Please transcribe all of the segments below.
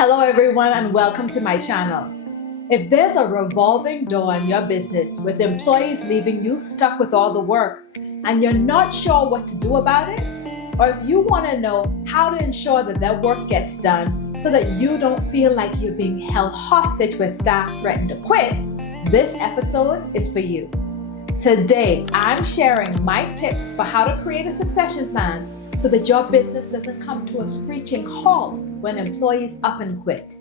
Hello, everyone, and welcome to my channel. If there's a revolving door in your business with employees leaving you stuck with all the work and you're not sure what to do about it, or if you want to know how to ensure that their work gets done so that you don't feel like you're being held hostage when staff threaten to quit, this episode is for you. Today, I'm sharing my tips for how to create a succession plan so that your business doesn't come to a screeching halt when employees up and quit.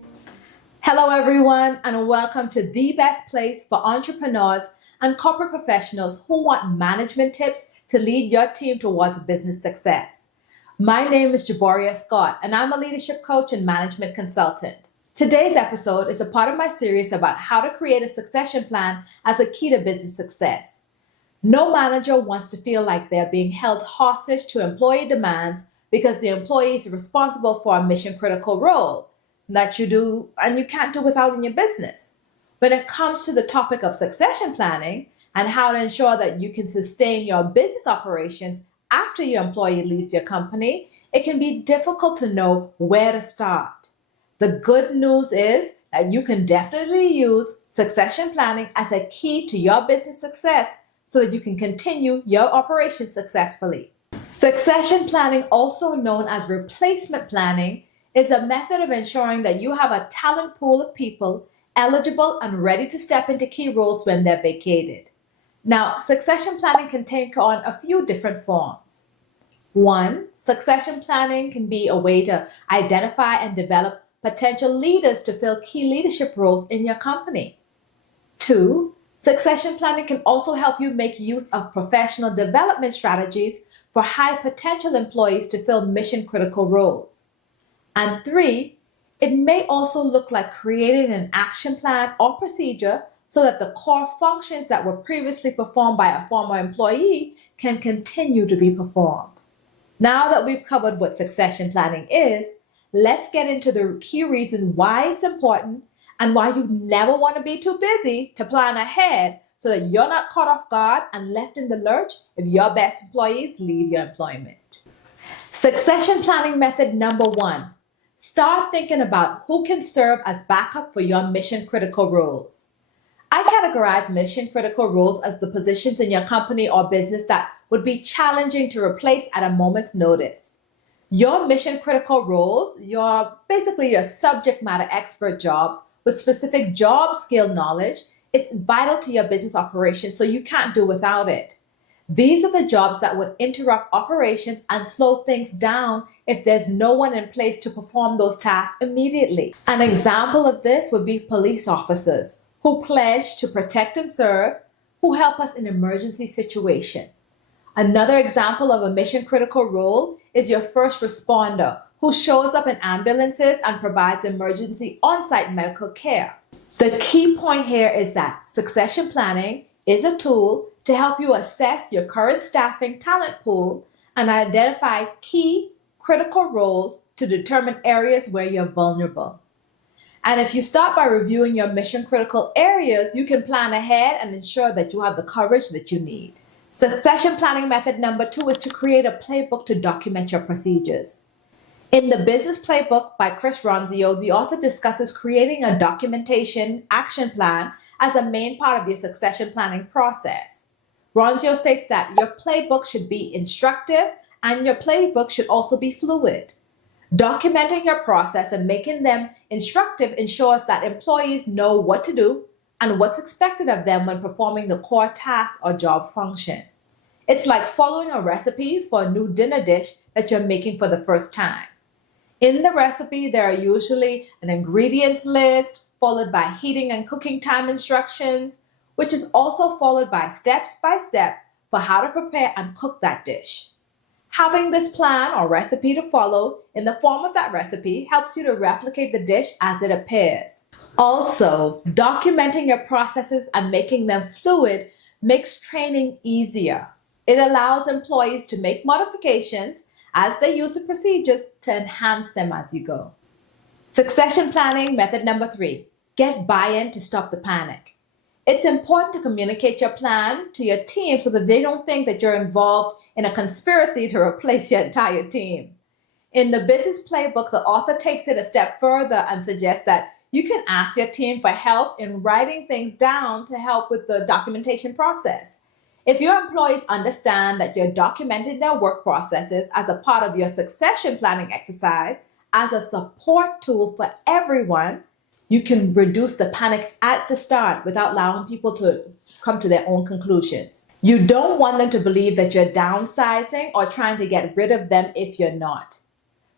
Hello, everyone, and welcome to the best place for entrepreneurs and corporate professionals who want management tips to lead your team towards business success. My name is Jaboria Scott, and I'm a leadership coach and management consultant. Today's episode is a part of my series about how to create a succession plan as a key to business success. No manager wants to feel like they're being held hostage to employee demands because the employee is responsible for a mission-critical role that you do and you can't do without in your business. When it comes to the topic of succession planning and how to ensure that you can sustain your business operations after your employee leaves your company, it can be difficult to know where to start. The good news is that you can definitely use succession planning as a key to your business success so that you can continue your operation successfully. Succession planning, also known as replacement planning, is a method of ensuring that you have a talent pool of people eligible and ready to step into key roles when they're vacated. Now, succession planning can take on a few different forms. One, succession planning can be a way to identify and develop potential leaders to fill key leadership roles in your company. Two, succession planning can also help you make use of professional development strategies for high potential employees to fill mission critical roles. And three, it may also look like creating an action plan or procedure so that the core functions that were previously performed by a former employee can continue to be performed. Now that we've covered what succession planning is, let's get into the key reasons why it's important and why you never want to be too busy to plan ahead so that you're not caught off guard and left in the lurch if your best employees leave your employment. Succession planning method number one, start thinking about who can serve as backup for your mission critical roles. I categorize mission critical roles as the positions in your company or business that would be challenging to replace at a moment's notice. Your mission critical roles, basically your subject matter expert jobs with specific job skill knowledge, it's vital to your business operations, so you can't do without it. These are the jobs that would interrupt operations and slow things down if there's no one in place to perform those tasks immediately. An example of this would be police officers who pledge to protect and serve, who help us in emergency situations. Another example of a mission critical role is your first responder who shows up in ambulances and provides emergency on-site medical care. The key point here is that succession planning is a tool to help you assess your current staffing talent pool and identify key critical roles to determine areas where you're vulnerable. And if you start by reviewing your mission critical areas, you can plan ahead and ensure that you have the coverage that you need. Succession planning method number two is to create a playbook to document your procedures. In the Business Playbook by Chris Ronzio, the author discusses creating a documentation action plan as a main part of your succession planning process. Ronzio states that your playbook should be instructive and your playbook should also be fluid. Documenting your process and making them instructive ensures that employees know what to do and what's expected of them when performing the core task or job function. It's like following a recipe for a new dinner dish that you're making for the first time. In the recipe, there are usually an ingredients list, followed by heating and cooking time instructions, which is also followed by step for how to prepare and cook that dish. Having this plan or recipe to follow in the form of that recipe helps you to replicate the dish as it appears. Also, documenting your processes and making them fluid makes training easier. It allows employees to make modifications as they use the procedures to enhance them as you go. Succession planning method number three, get buy-in to stop the panic. It's important to communicate your plan to your team so that they don't think that you're involved in a conspiracy to replace your entire team. In the business playbook, the author takes it a step further and suggests that you can ask your team for help in writing things down to help with the documentation process. If your employees understand that you're documenting their work processes as a part of your succession planning exercise, as a support tool for everyone, you can reduce the panic at the start without allowing people to come to their own conclusions. You don't want them to believe that you're downsizing or trying to get rid of them if you're not.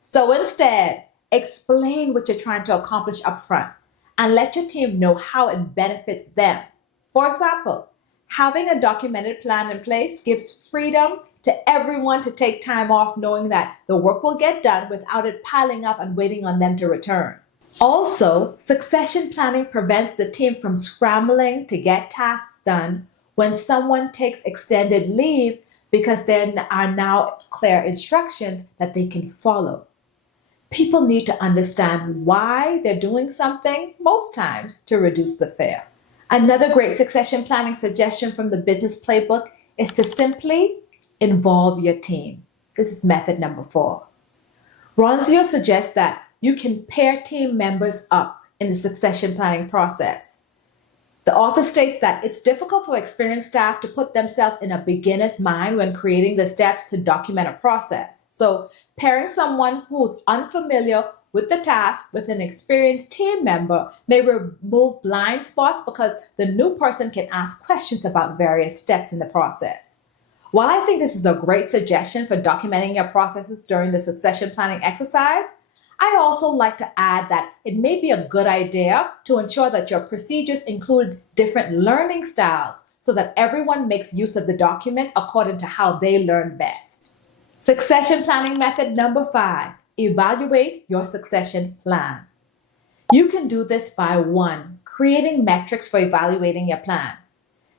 So instead, explain what you're trying to accomplish up front and let your team know how it benefits them. For example, having a documented plan in place gives freedom to everyone to take time off knowing that the work will get done without it piling up and waiting on them to return. Also, succession planning prevents the team from scrambling to get tasks done when someone takes extended leave because there are now clear instructions that they can follow. People need to understand why they're doing something, most times, to reduce the fear. Another great succession planning suggestion from the business playbook is to simply involve your team. This is method number 4. Ronzio suggests that you can pair team members up in the succession planning process. The author states that it's difficult for experienced staff to put themselves in a beginner's mind when creating the steps to document a process. So pairing someone who's unfamiliar with the task with an experienced team member may remove blind spots because the new person can ask questions about various steps in the process. While I think this is a great suggestion for documenting your processes during the succession planning exercise, I also like to add that it may be a good idea to ensure that your procedures include different learning styles so that everyone makes use of the documents according to how they learn best. Succession planning method number 5, evaluate your succession plan. You can do this by 1, creating metrics for evaluating your plan.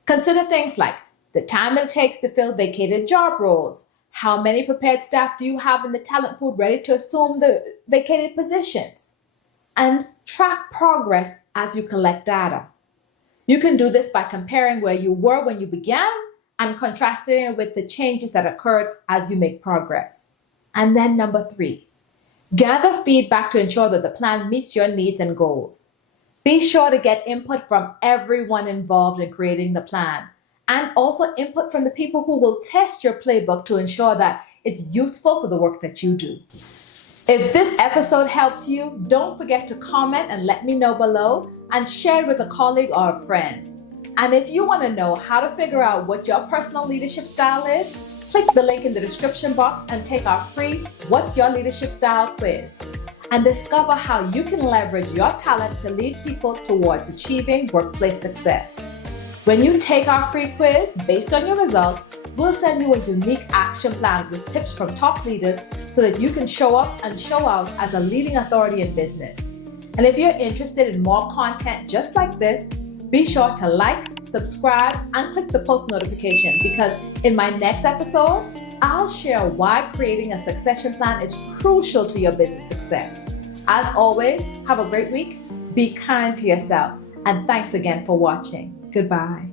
Consider things like the time it takes to fill vacated job roles. How many prepared staff do you have in the talent pool ready to assume the vacated positions? And track progress as you collect data. You can do this by comparing where you were when you began and contrasting it with the changes that occurred as you make progress. And then number 3, gather feedback to ensure that the plan meets your needs and goals. Be sure to get input from everyone involved in creating the plan, and also input from the people who will test your playbook to ensure that it's useful for the work that you do. If this episode helped you, don't forget to comment and let me know below and share it with a colleague or a friend. And if you want to know how to figure out what your personal leadership style is, click the link in the description box and take our free What's Your Leadership Style quiz and discover how you can leverage your talent to lead people towards achieving workplace success. When you take our free quiz, based on your results, we'll send you a unique action plan with tips from top leaders so that you can show up and show out as a leading authority in business. And if you're interested in more content just like this, be sure to like, subscribe, and click the post notification because in my next episode, I'll share why creating a succession plan is crucial to your business success. As always, have a great week, be kind to yourself, and thanks again for watching. Goodbye.